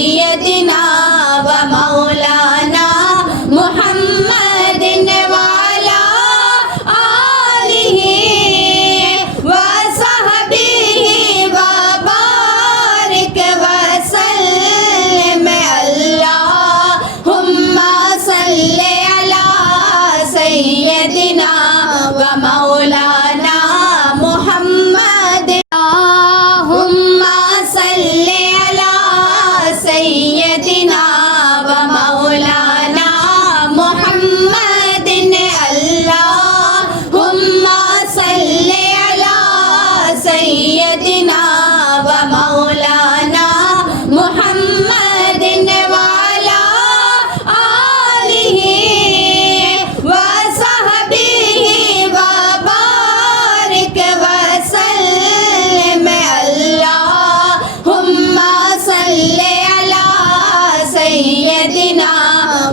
सय्यदिना व मौलाना मुहम्मदिन वाला आलिहि व सहबिहि व बारिक व सल्लिम अल्लाहुम्मा सल्लि अला सय्यदिना व मौलाना मुहम्मदिन अल्लाहुम्मा सल्लि अला सय्यदिना व मौलाना मुहम्मदिन अल्लाहुम्मा सल्लि अला सय्यदिना व मौलाना मुहम्मदिन वाला आलिहि व सहबिहि व बारिक व सल्लिम अल्लाहुम्मा सल्लि अला सय्यदिना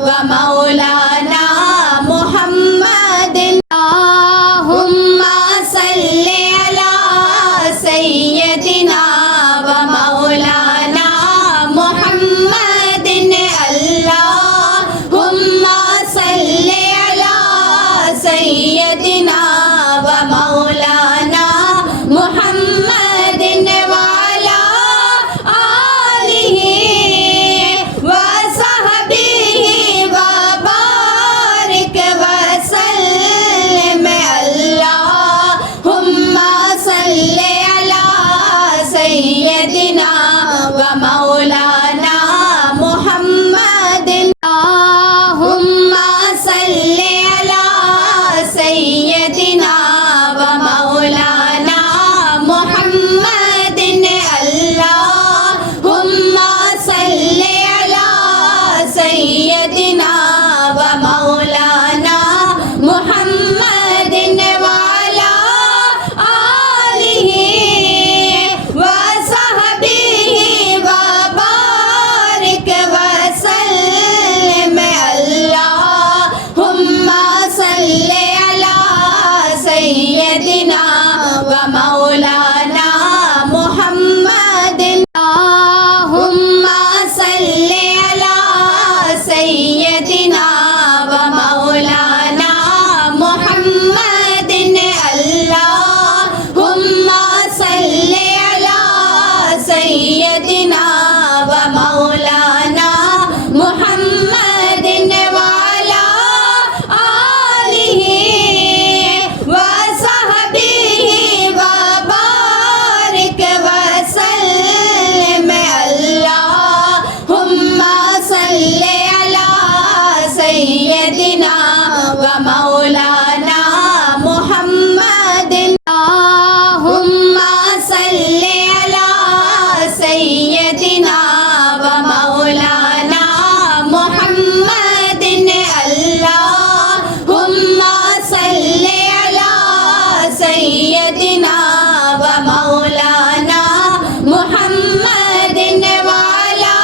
व मौलाना मुहम्मदिन अल्लाहुम्मा सल्लि अला सय्यदिना व मौलाना मुहम्मदिन अल्लाहुम्मा सल्लि अला सय्यदिना व मौलाना मुहम्मदिन वाला आलिहि व सहबिहि व बारिक व सल्लिम अल्लाहुम्मा सल्लि अला सय्यदिना व मौलाना मुहम्मदिन अल्लाहुम्मा सल्लि अला सय्यदिना व मौलाना मुहम्मदिन अल्लाहुम्मा सल्लि अला सय्यदिना व मौलाना मुहम्मदिन वाला आलिहि व सहबिहि व बारिक व सल्लिम अल्लाहुम्मा सल्लि अला सय्यदिना व मौलाना मुहम्मदिन अल्लाहुम्मा सल्लि अला सय्यदिना व मौलाना मुहम्मदिन अल्लाहुम्मा सल्लि अला सय्यदिना व मौलाना मुहम्मदिन वाला आलिहि व सहबिहि व बारिक व सल्लिम अल्लाहुम्मा सल्लि अला सय्यदिना व मौलाना मुहम्मदिन अल्लाहुम्मा सल्लि अला सय्यदिना व मौलाना मुहम्मदिन अल्लाहुम्मा सल्लि अला सय्यदिना व मौलाना मुहम्मदिन वाला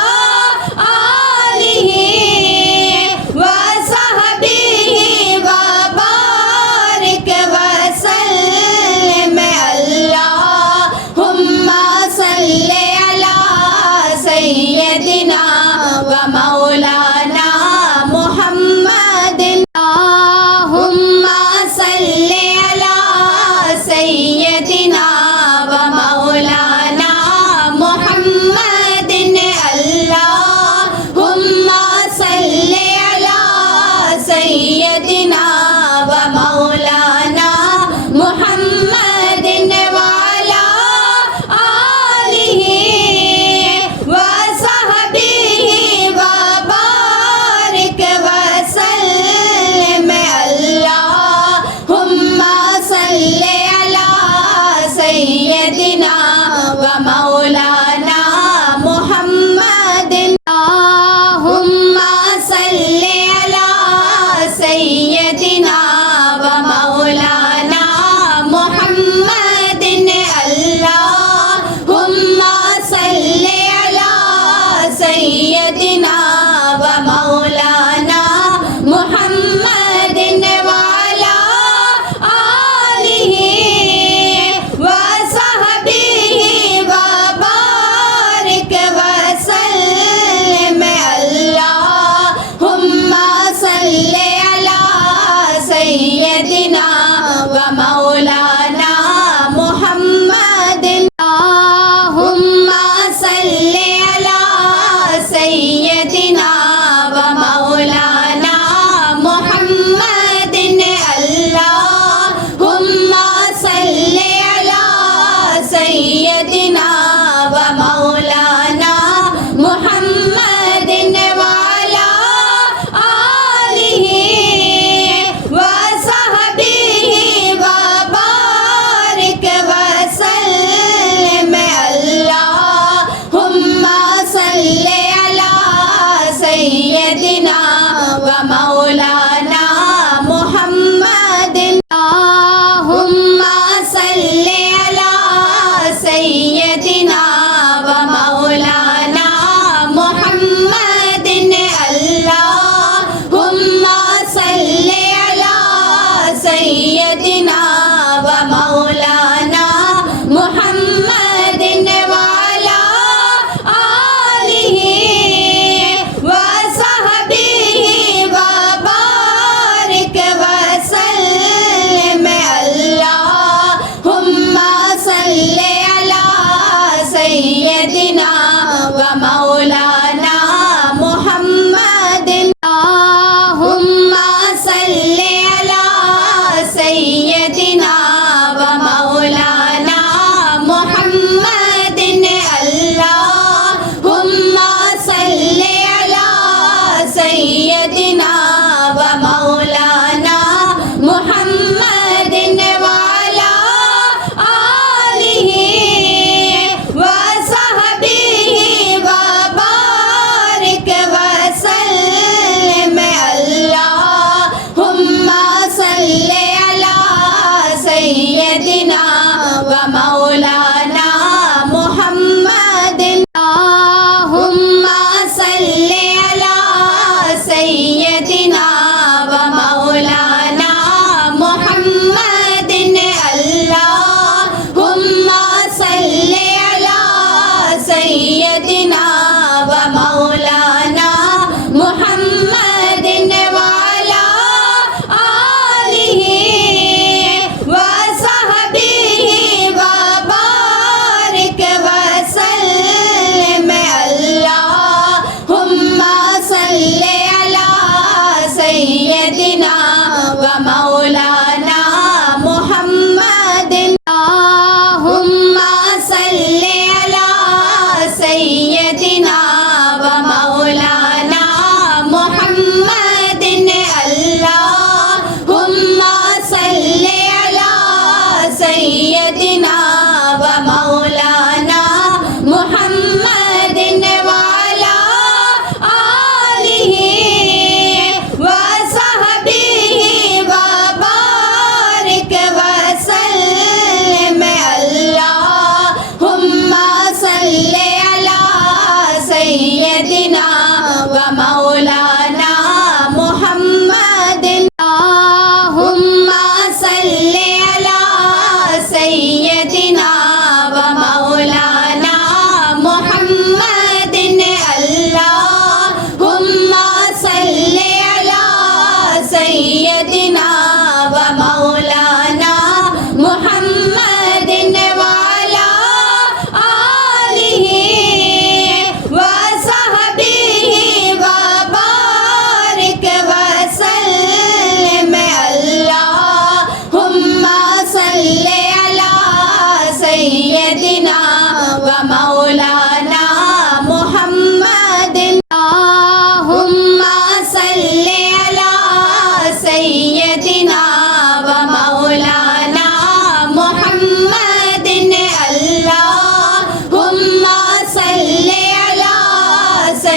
आलिहि व सहबिहि व बारिक व सल्लिम अल्लाहुम्मा सल्लि अला सय्यदिना व मौलाना मुहम्मदिन अल्लाहुम्मा सल्लि अला सय्यदिना व मौलाना मुहम्मदिन अल्लाहुम्मा सल्लि अला सय्यदिना व मौलाना मुहम्मदिन वाला आलिहि व सहबिहि व बारिक व सल्लिम अल्लाहुम्मा सल्लि अला सय्यदिना व मौलाना मुहम्मदिन अल्लाहुम्मा सल्लि अला सय्यदिना व मौलाना मुहम्मदिन अल्लाहुम्मा सल्लि अला सय्यदिना व मौलाना मुहम्मदिन वाला आलिहि व सहबिहि व बारिक व सल्लिम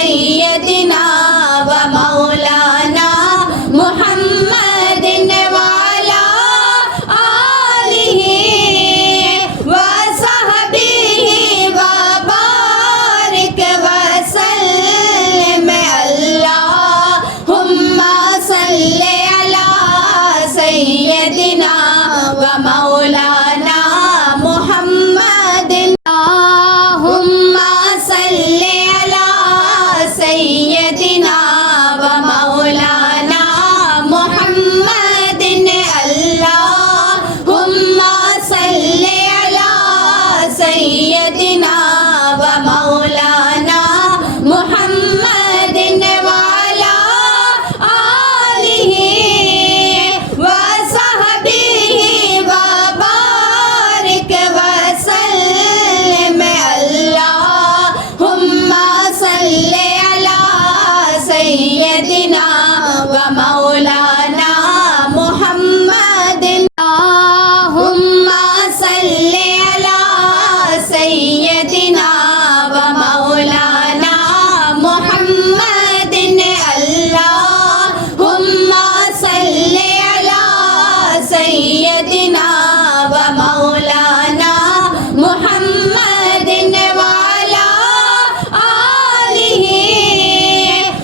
सय्यदिना व मौलाना मुहम्मदिन वाला आलिहि व सहबिहि व बारिक व सल्लिम अल्लाहुम्मा सल्लि अला सय्यदिना व मौलाना मुहम्मदिन अल्लाहुम्मा सल्लि अला सय्यदिना व मौलाना मुहम्मदिन अल्लाहुम्मा सल्लि अला सय्यदिना व मौलाना मुहम्मदिन वाला आलिहि व सहबिहि व बारिक व सल्लिम अल्लाहुम्मा सल्लि अला सय्यदिना व मौलाना मुहम्मदिन अल्लाहुम्मा सल्लि अला सय्यदिना व मौलाना मुहम्मदिन अल्लाहुम्मा सल्लि अला सय्यदिना व मौलाना मुहम्मदिन वाला आलिहि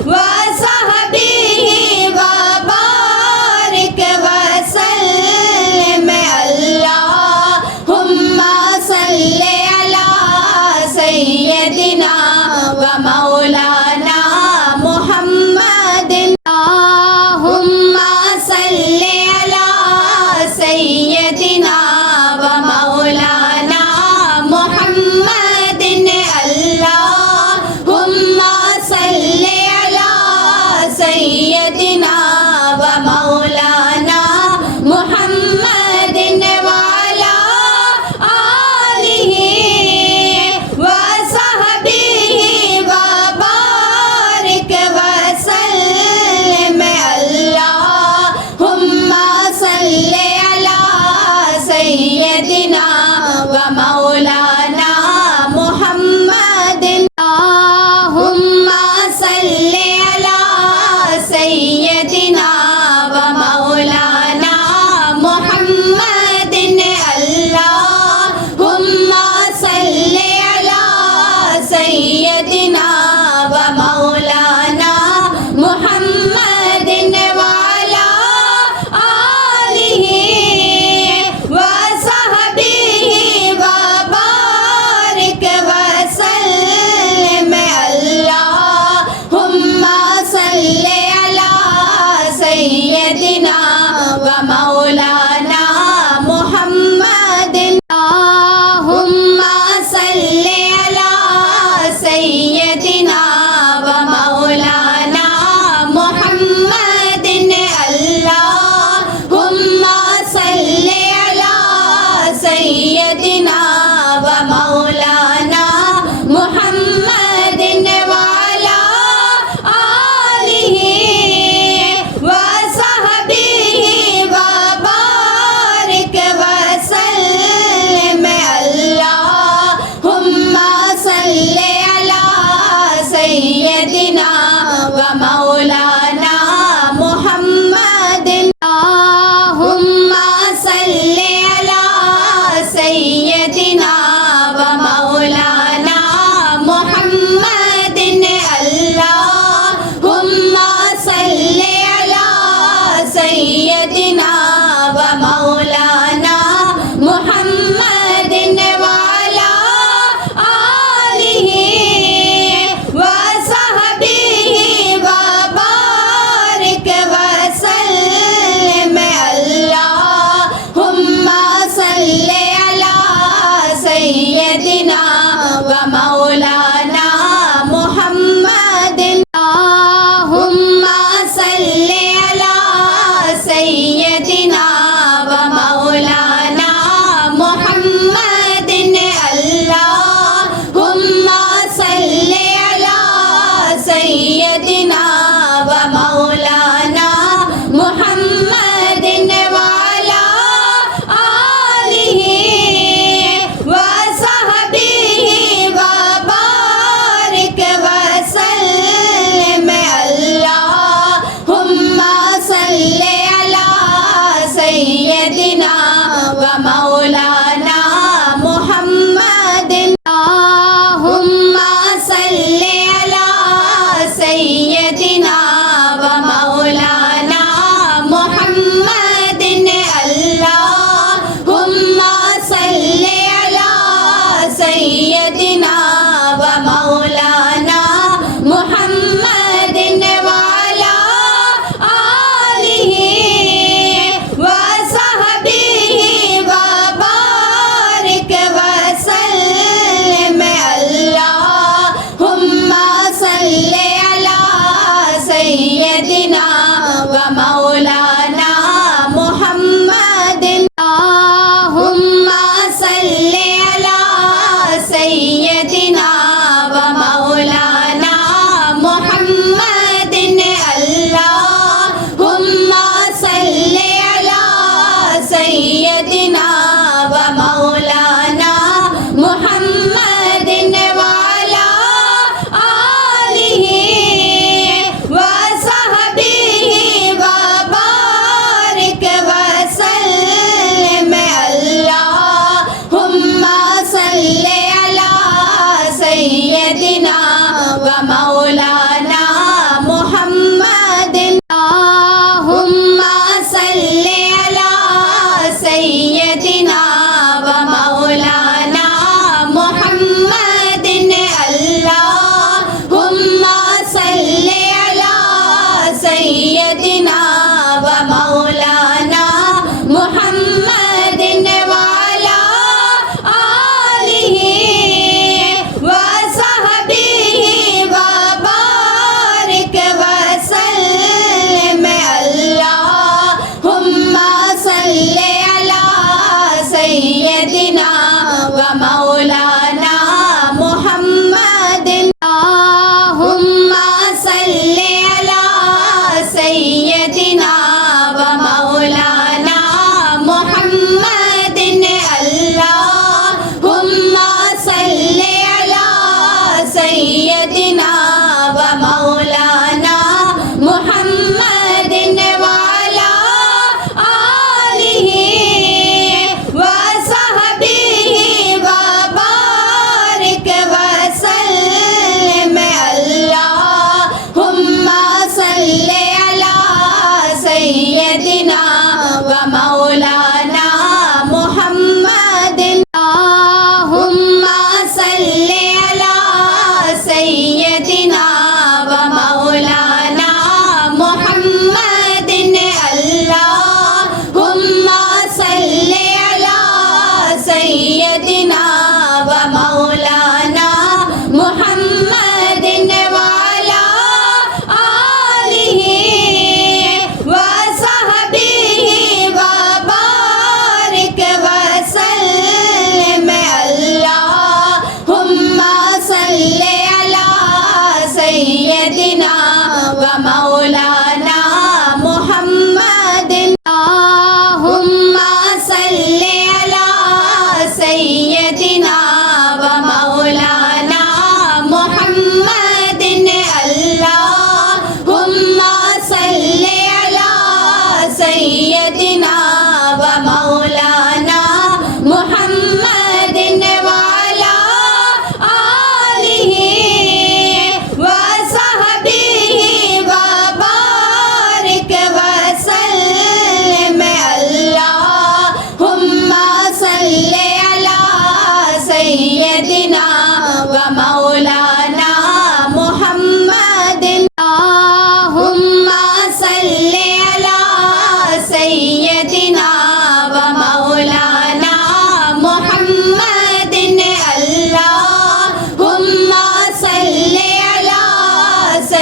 व सहबिहि व बारिक व सल्लिम अल्लाहुम्मा सल्लि अला सय्यदिना व मौलाना मुहम्मदिन अल्लाहुम्मा सल्लि अला सय्यदिना व मौलाना मुहम्मदिन अल्लाहुम्मा सल्लि अला सय्यदिना व मौलाना मुहम्मदिन वाला आलिहि व सहबिहि व बारिक व सल्लिम अल्लाहुम्मा सल्लि अला सय्यदिना व मौलाना मुहम्मदिन अल्लाहुम्मा सल्लि अला सय्यदिना व मौलाना मुहम्मदिन अल्लाहुम्मा सल्लि अला सय्यदिना व मौलाना मुहम्मदिन वाला आलिहि व सहबिहि व बारिक व सल्लिम अल्लाहुम्मा सल्लि अला सय्यदिना व मौलाना मुहम्मदिन अल्लाहुम्मा सल्लि अला सय्यदिना व मौलाना मुहम्मदिन अल्लाहुम्मा सल्लि अला सय्यदिना व मौलाना मुहम्मदिन वाला आलिहि व सहबिहि व बारिक व सल्लिम अल्लाहुम्मा सल्लि अला सय्यदिना व मौलाना मुहम्मदिन अल्लाहुम्मा सल्लि अला सय्यदिना व मौलाना मुहम्मदिन अल्लाहुम्मा सल्लि अला सय्यदिना व मौलाना मुहम्मदिन वाला आलिहि व सहबिहि व बारिक व सल्लिम अल्लाहुम्मा सल्लि अला सय्यदिना व मौलाना मुहम्मदिन अल्लाहुम्मा सल्लि अला सय्यदिना व मौलाना मुहम्मदिन अल्लाहुम्मा सल्लि अला सय्यदिना व मौलाना मुहम्मदिन वाला आलिहि व सहबिहि व बारिक व सल्लिम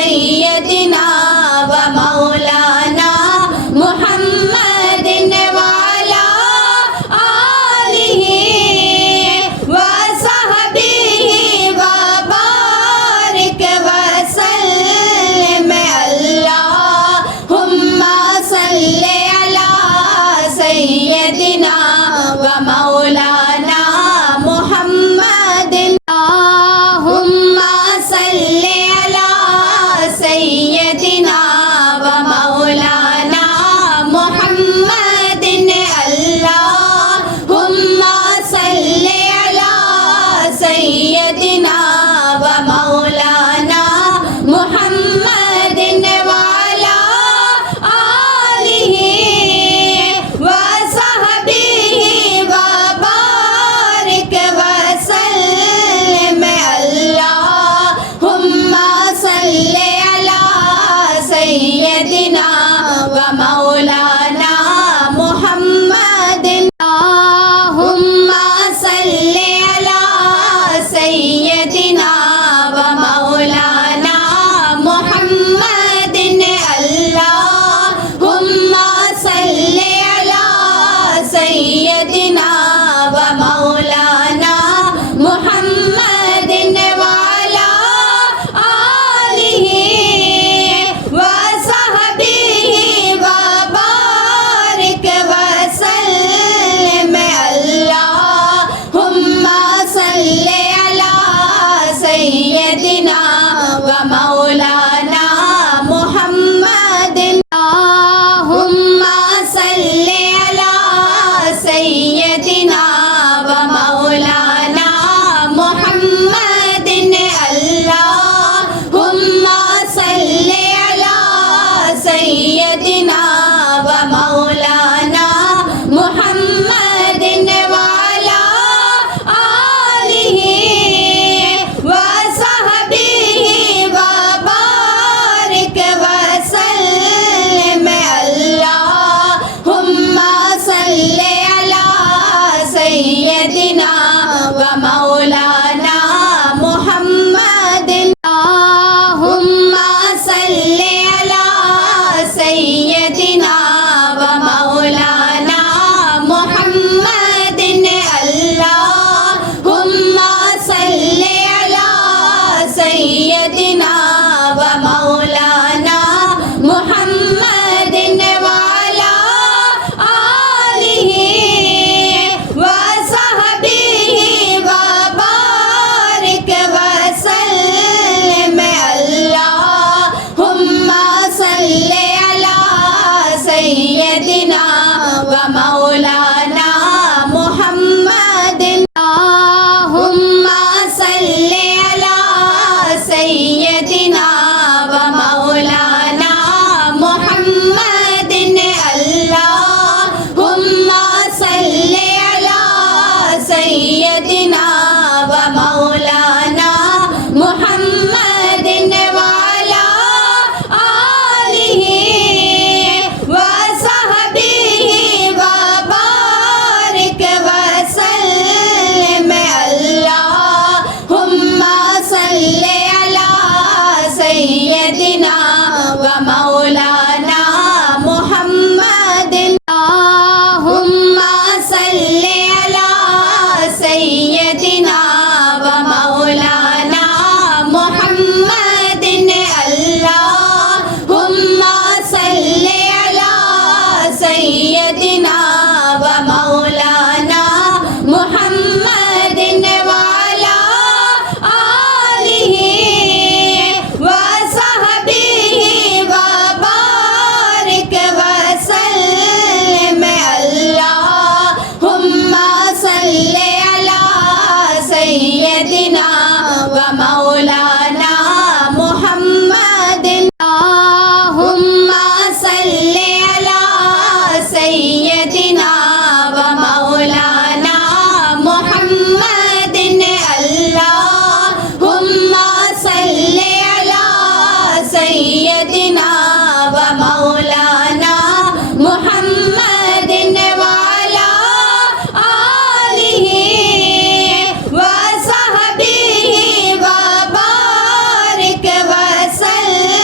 सय्यदिना व मौलाना मुहम्मदिन वाला आलिहि व सहबिहि व बारिक व सल्लिम अल्लाहुम्मा सल्लि अला सय्यदिना व मौलाना मुहम्मदिन अल्लाहुम्मा सल्लि अला सय्यदिना व मौलाना मुहम्मदिन अल्लाहुम्मा सल्लि अला सय्यदिना व मौलाना मुहम्मदिन वाला आलिहि व सहबिहि व बारिक व सल्लिम अल्लाहुम्मा सल्लि अला सय्यदिना व मौलाना मुहम्मदिन अल्लाहुम्मा सल्लि अला सय्यदिना व मौलाना मुहम्मदिन अल्लाहुम्मा सल्लि अला सय्यदिना व मौलाना मुहम्मदिन वाला आलिहि व सहबिहि व बारिक व सल्लिम अल्लाहुम्मा सल्लि अला सय्यदिना व मौलाना मुहम्मदिन अल्लाहुम्मा सल्लि अला सय्यदिना व मौलाना मुहम्मदिन अल्लाहुम्मा सल्लि अला सय्यदिना व मौलाना मुहम्मदिन वाला आलिहि व सहबिहि व बारिक व सल्लिम अल्लाहुम्मा सल्लि अला सय्यदिना व मौलाना मुहम्मदिन अल्लाहुम्मा सल्लि अला सय्यदिना व मौलाना मुहम्मदिन अल्लाहुम्मा सल्लि अला सय्यदिना व मौलाना मुहम्मदिन वाला आलिहि व सहबिहि व बारिक व सल्लिम अल्लाहुम्मा सल्लि अला सय्यदिना व मौलाना मुहम्मदिन अल्लाहुम्मा सल्लि अला सय्यदिना व मौलाना मुहम्मदिन अल्लाहुम्मा सल्लि अला सय्यदिना व मौलाना मुहम्मदिन वाला आलिहि व सहबिहि व बारिक व सल्लिम अल्लाहुम्मा सल्लि अला सय्यदिना व मौलाना मुहम्मदिन अल्लाहुम्मा सल्लि अला सय्यदिना व मौलाना मुहम्मदिन अल्लाहुम्मा सल्लि अला सय्यदिना व मौलाना मुहम्मदिन वाला आलिहि व सहबिहि व बारिक व सल्लिम अल्लाहुम्मा सल्लि अला सय्यदिना व मौलाना मुहम्मदिन अल्लाहुम्मा सल्लि अला सय्यदिना व मौलाना मुहम्मदिन अल्लाहुम्मा सल्लि अला सय्यदिना व मौलाना मुहम्मदिन वाला आलिहि व सहबिहि व बारिक व सल्लिम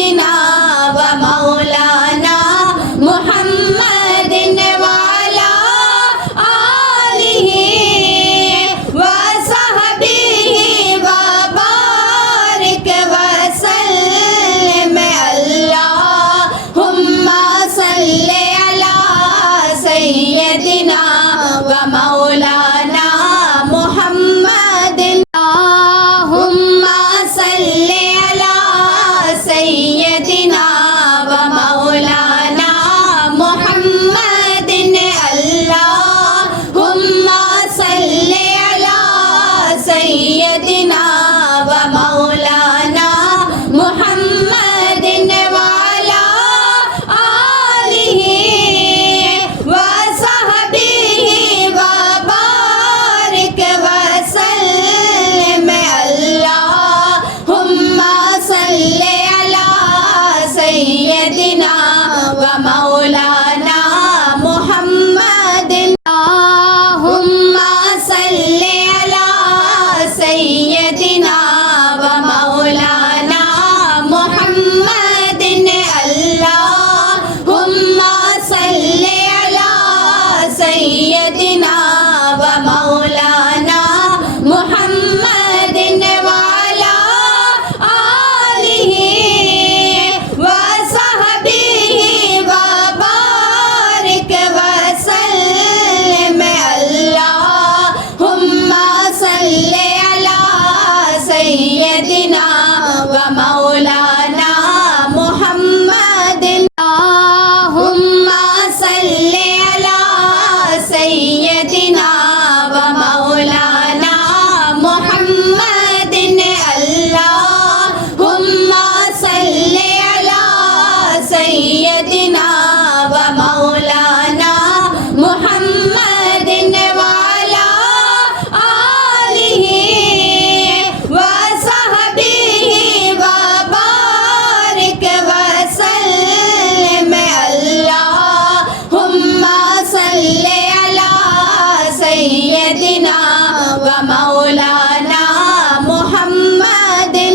सय्यदिना व मौलाना मुहम्मदिन वाला आलिहि व सहबिहि व बारिक व सल्लिम अल्लाहुम्मा सल्लि अला सय्यदिना व मौलाना मुहम्मदिन अल्लाहुम्मा सल्लि अला सय्यदिना व मौलाना मुहम्मदिन अल्लाहुम्मा सल्लि अला सय्यदिना व मौलाना मुहम्मदिन वाला आलिहि व सहबिहि व बारिक व सल्लिम अल्लाहुम्मा सल्लि अला सय्यदिना व मौलाना मुहम्मदिन अल्लाहुम्मा सल्लि अला सय्यदिना व मौलाना मुहम्मदिन अल्लाहुम्मा सल्लि अला सय्यदिना व मौलाना मुहम्मदिन वाला आलिहि व सहबिहि व बारिक व सल्लिम अल्लाहुम्मा सल्लि अला सय्यदिना व मौलाना मुहम्मदिन अल्लाहुम्मा सल्लि अला सय्यदिना व मौलाना मुहम्मदिन अल्लाहुम्मा सल्लि अला सय्यदिना व मौलाना मुहम्मदिन वाला आलिहि व सहबिहि व बारिक व सल्लिम अल्लाहुम्मा सल्लि अला सय्यदिना व मौलाना मुहम्मदिन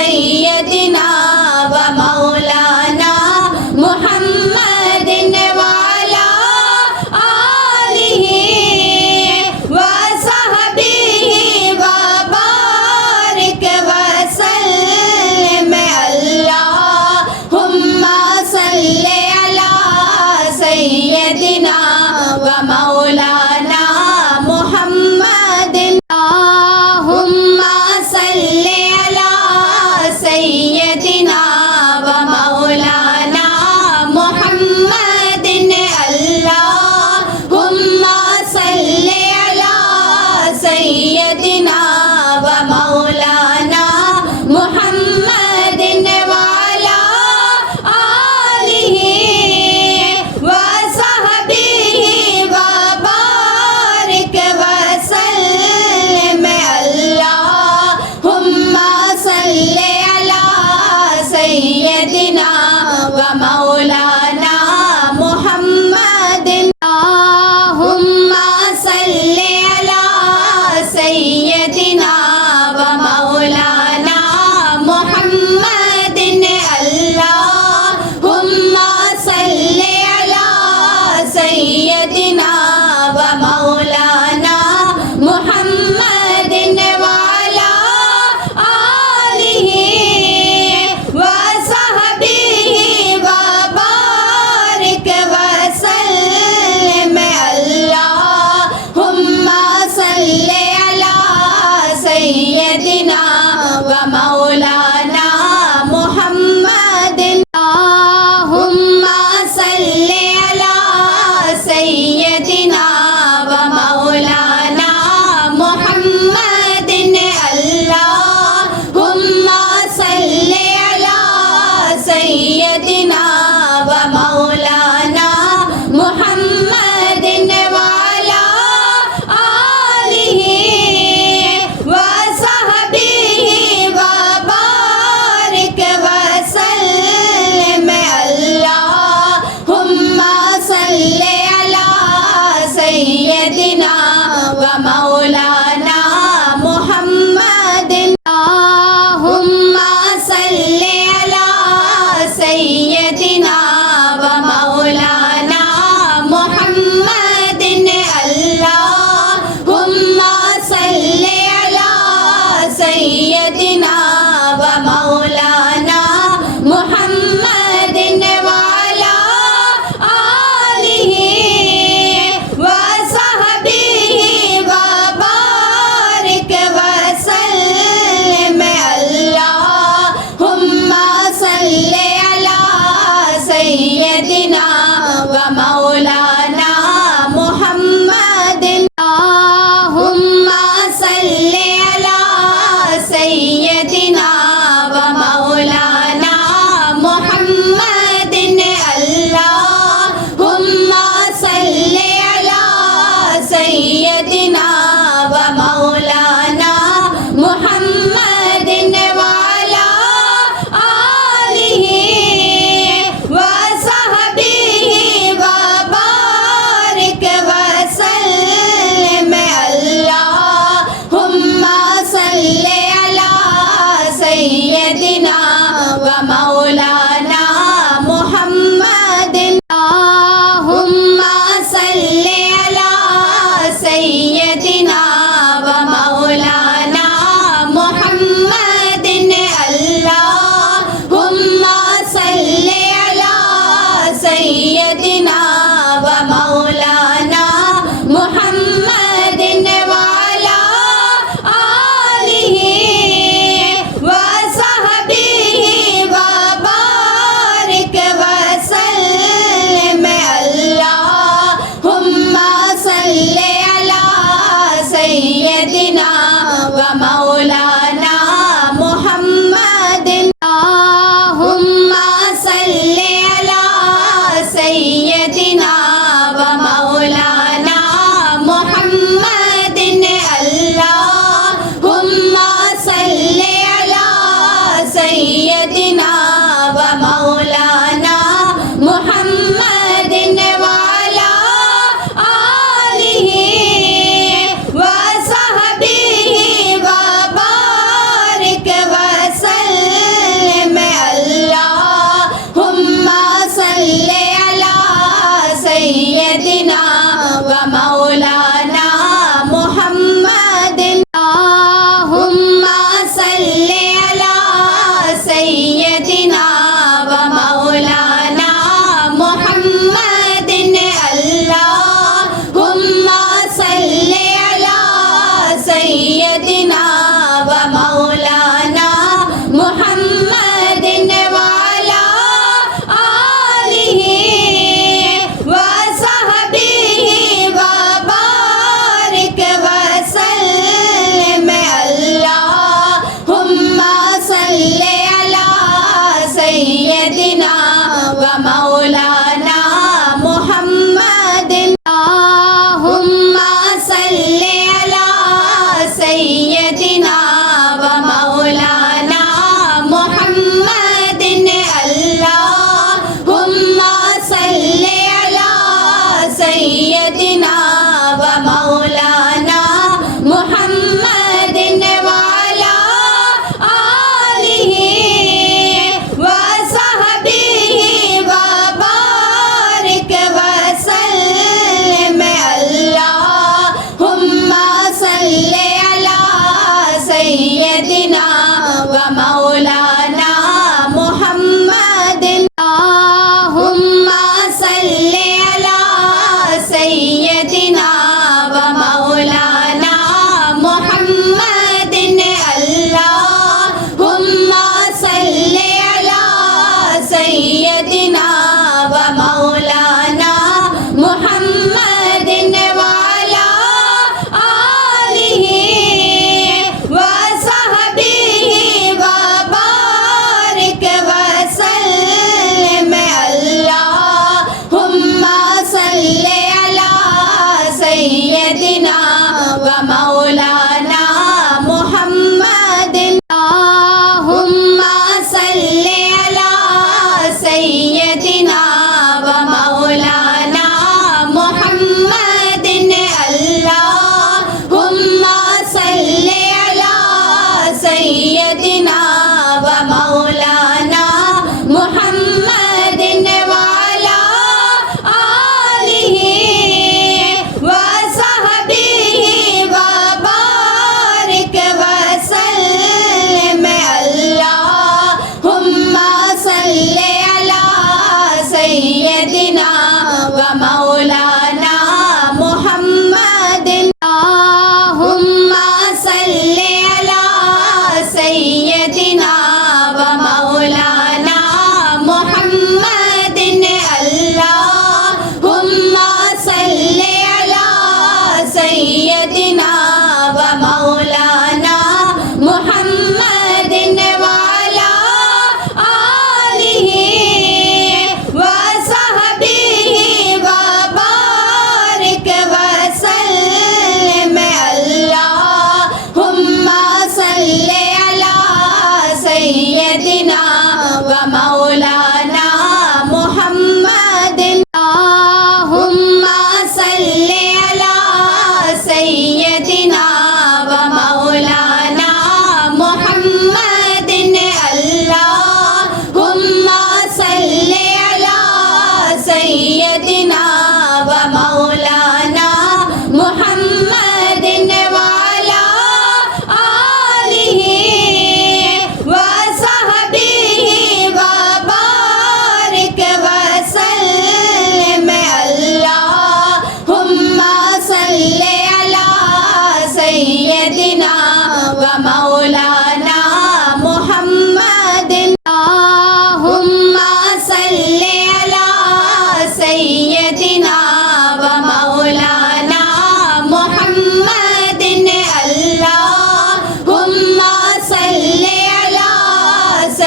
सय्यदिना व मौलाना मुहम्मदिन वाला आलिहि व सहबिहि व बारिक व सल्लिम अल्लाहुम्मा सल्लि अला सय्यदिना व मौलाना मुहम्मदिन अल्लाहुम्मा सल्लि अला सय्यदिना व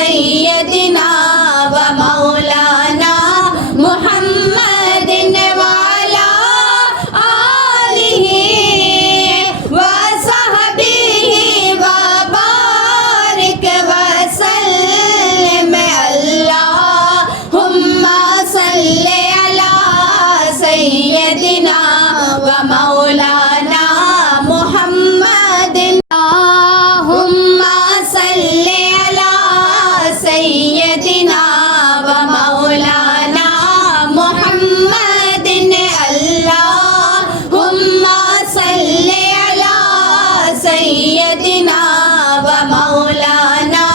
सय्यदिना व मौलाना मुहम्मदिन वाला आलिहि व सहबिहि व बारिक वसल्लिम अल्लाहुम्मा सल्लि अला सय्यदिना व मौलाना मुहम्मदिन अल्लाहुम्मा सल्लि अला सय्यदिना व मौलाना मुहम्मदिन अल्लाहुम्मा सल्लि अला सय्यदिना व मौलाना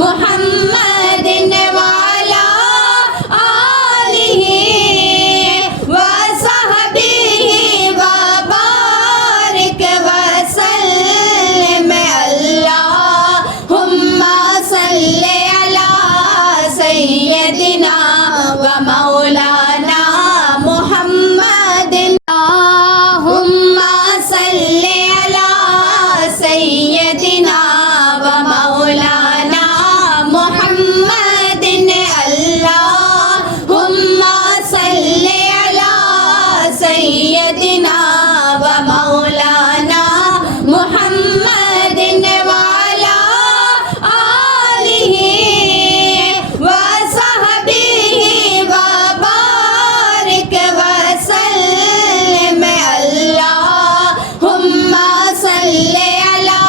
मुहम्मदिन वाला आलिहि व सहबिहि व बारिक वसल्लिम अल्लाहुम्मा सल्लि अला सय्यदिना व मौलाना मुहम्मदिन अल्लाहुम्मा सल्लि अला सय्यदिना व मौलाना मुहम्मदिन अल्लाहुम्मा सल्लि अला सय्यदिना व मौलाना मुहम्मदिन वाला आलिहि व सहबिहि व बारिक वसल्लिम अल्लाहुम्मा सल्लि अला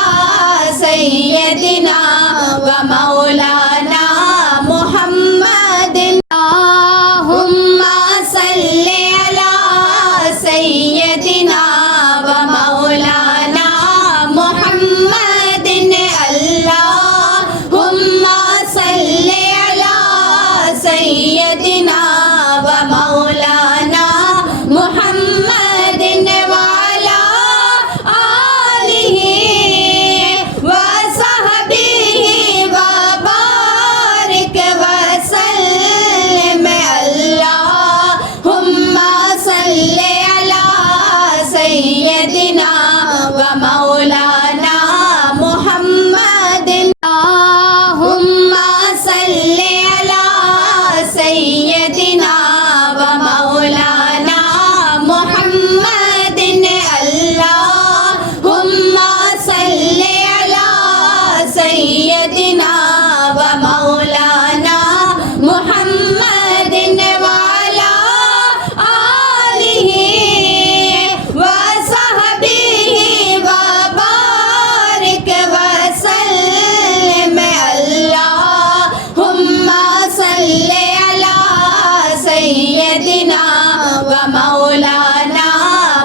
सय्यदिना व मौलाना मुहम्मदिन अल्लाहुम्मा सल्लि अला सय्यदिना व मौलाना मुहम्मदिन अल्लाहुम्मा सल्लि अला सय्यदिना व मौलाना मुहम्मदिन वाला आलिहि व सहबिहि व बारिक वसल्लिम अल्लाहुम्मा सल्लि अला सय्यदिना व मौलाना मुहम्मदिन अल्लाहुम्मा सल्लि अला सय्यदिना व मौलाना मुहम्मदिन अल्लाहुम्मा सल्लि अला सय्यदिना व मौलाना मुहम्मदिन वाला आलिहि व सहबिहि व बारिक वसल्लिम अल्लाहुम्मा सल्लि अला सय्यदिना व मौलाना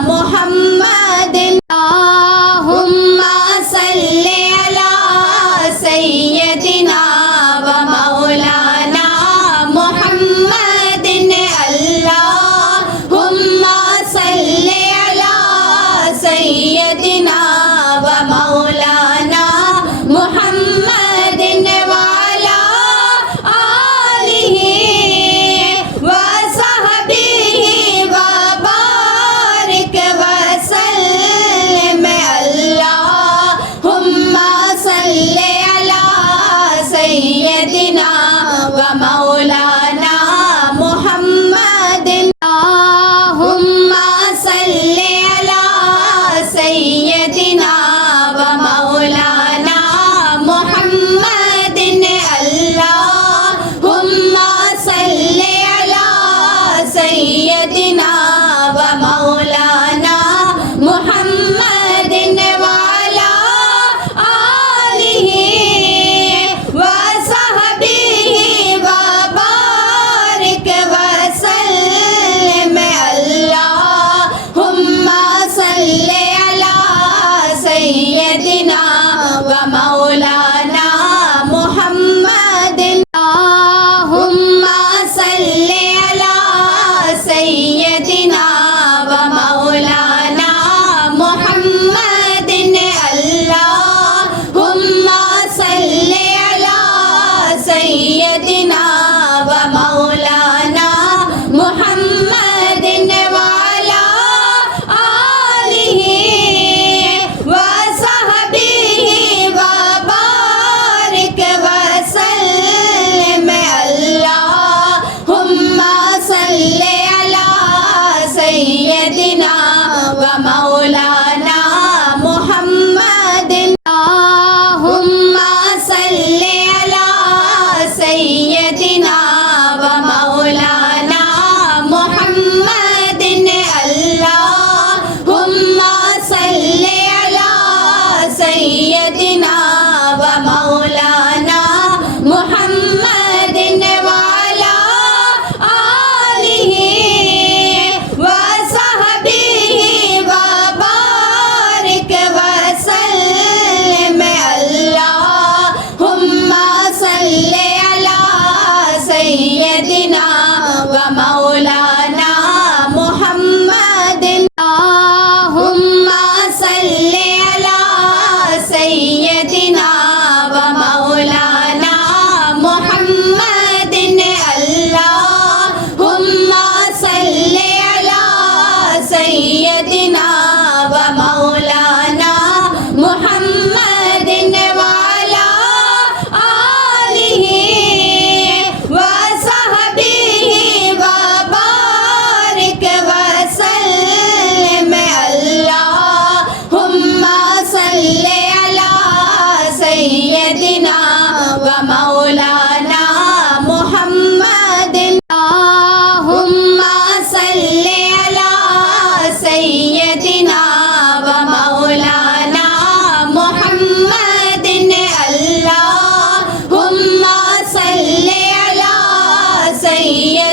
मुहम्मदिन अल्लाहुम्मा सल्लि अला सय्यदिना व मौलाना मुहम्मदिन अल्लाहुम्मा सल्लि अला सय्यदिना व मौलाना मुहम्मदिन वाला आलिहि व सहबिहि व बारिक वसल्लिम अल्लाहुम्मा सल्लि अला सय्यदिना व मौलाना मुहम्मदिन अल्लाहुम्मा सल्लि अला सय्यदिना व मौलाना मुहम्मदिन अल्लाहुम्मा सल्लि अला सय्यदिना व मौलाना मुहम्मदिन वाला आलिहि व सहबिहि व बारिक वसल्लिम अल्लाहुम्मा सल्लि अला सय्यदिना व मौलाना मुहम्मदिन अल्लाहुम्मा सल्लि अला सय्यदिना व मौलाना मुहम्मदिन अल्लाहुम्मा सल्लि अला सय्यदिना व मौलाना मुहम्मदिन वाला आलिहि व सहबिहि व बारिक वसल्लिम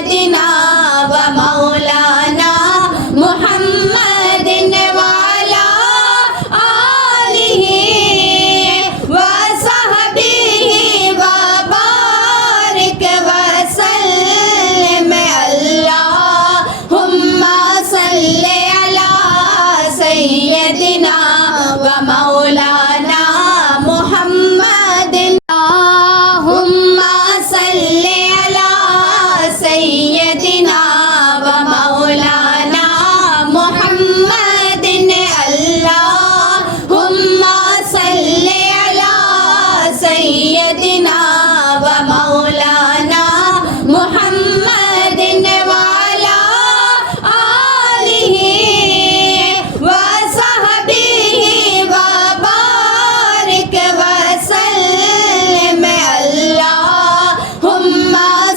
सैयदिना व मौलाना मुहम्मदिन वाला आलिहि व सहबिहि व बारिक व सल्लिम अल्लाहुम्मा सल्लि अला सैयदिना व मौलाना मुहम्मदिन अल्लाहुम्मा सल्लि अला सैयदिना व मौलाना मुहम्मदिन अल्लाहुम्मा सल्लि अला सैयदिना व मौलाना मुहम्मदिन वाला आलिहि व सहबिहि व बारिक व सल्लिम अल्लाहुम्मा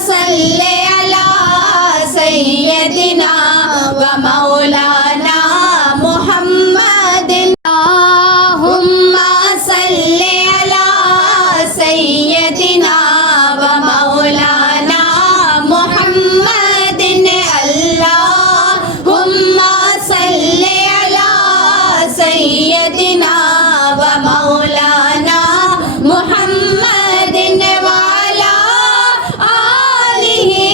सल्लि अला सैयदिना व मौलाना मुहम्मदिन अल्लाहुम्मा सल्लि अला सैयदिना व मौलाना मुहम्मदिन अल्लाहुम्मा सल्लि अला सैयदिना व मौलाना मुहम्मदिन वाला आलिहि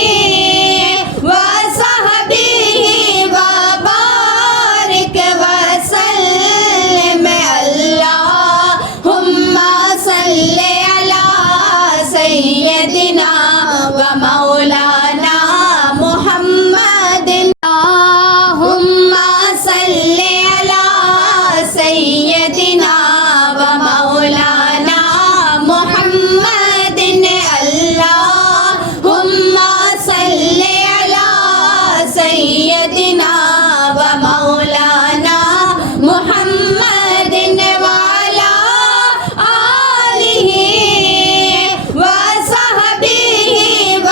व सहबिहि व बारिक व सल्लिम अल्लाहुम्मा सल्लि अला सैयदिना व मौलाना मुहम्मदिन अल्लाहुम्मा सल्लि अला सैयदिना व मौलाना मुहम्मदिन अल्लाहुम्मा सल्लि अला सैयदिना व मौलाना मुहम्मदिन वाला आलिहि व सहबिहि व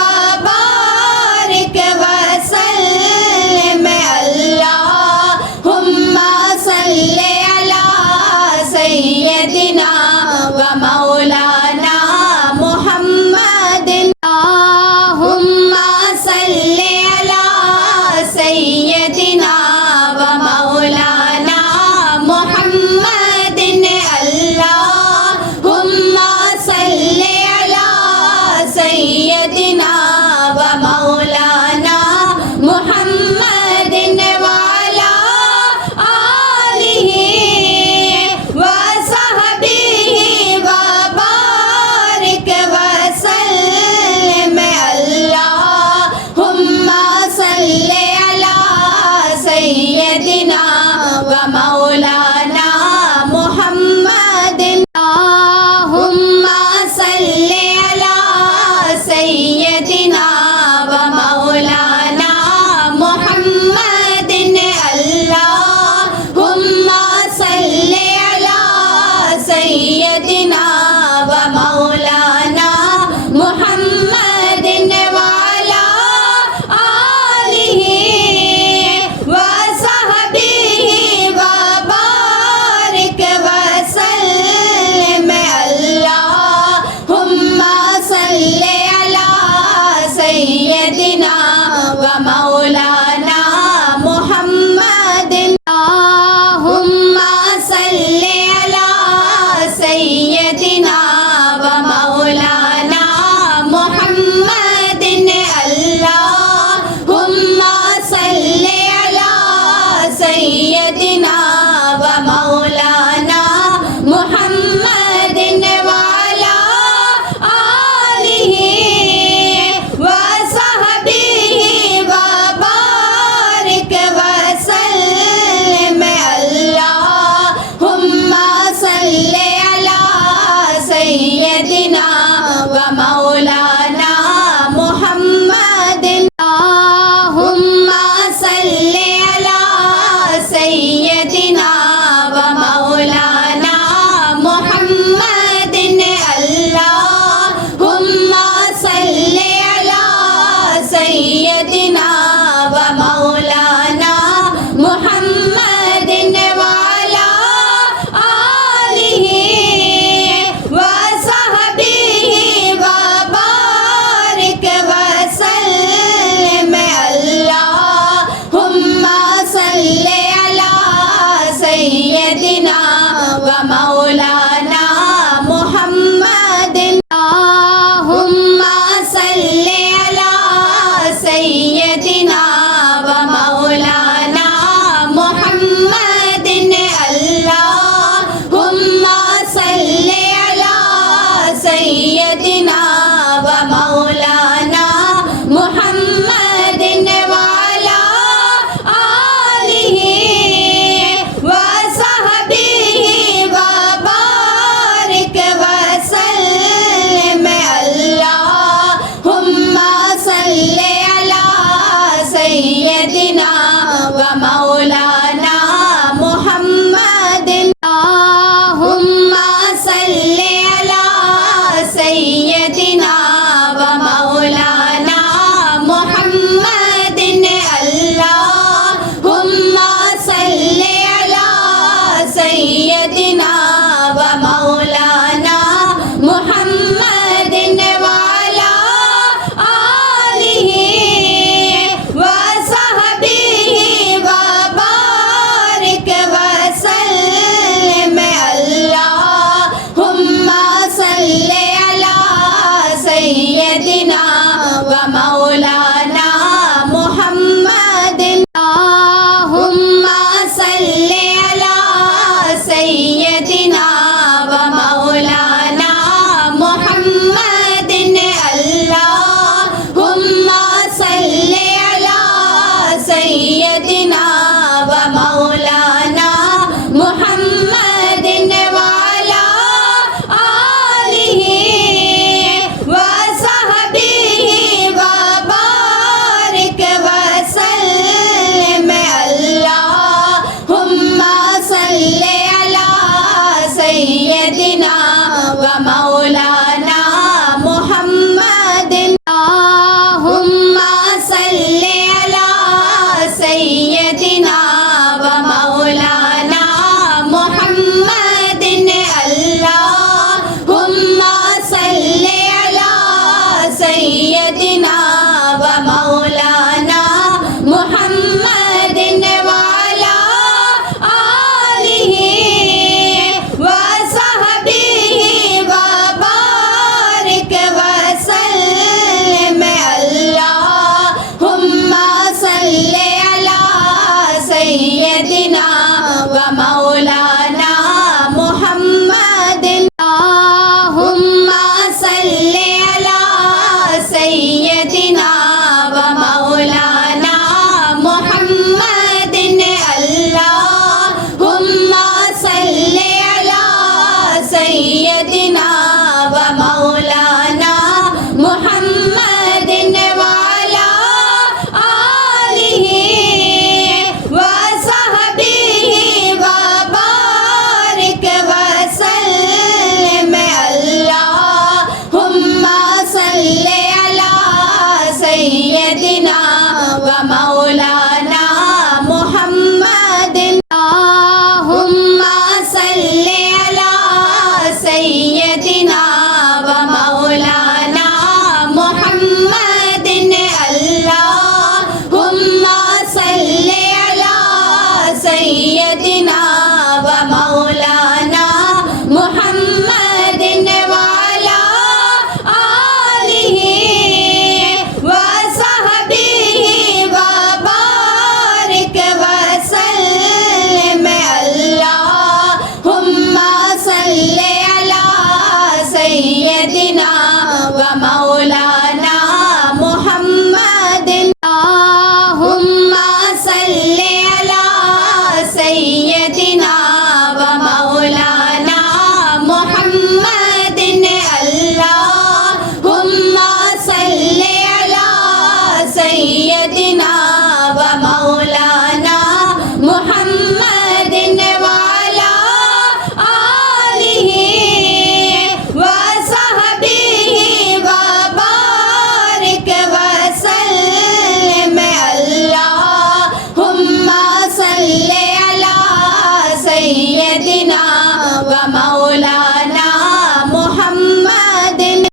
बारिक व सल्लिम अल्लाहुम्मा सल्लि अला सैयदिना व मौलाना मुहम्मदिन अल्लाहुम्मा सल्लि अला सैयदिना व मौलाना मुहम्मदिन अल्लाहुम्मा सल्लि अला सैयदिना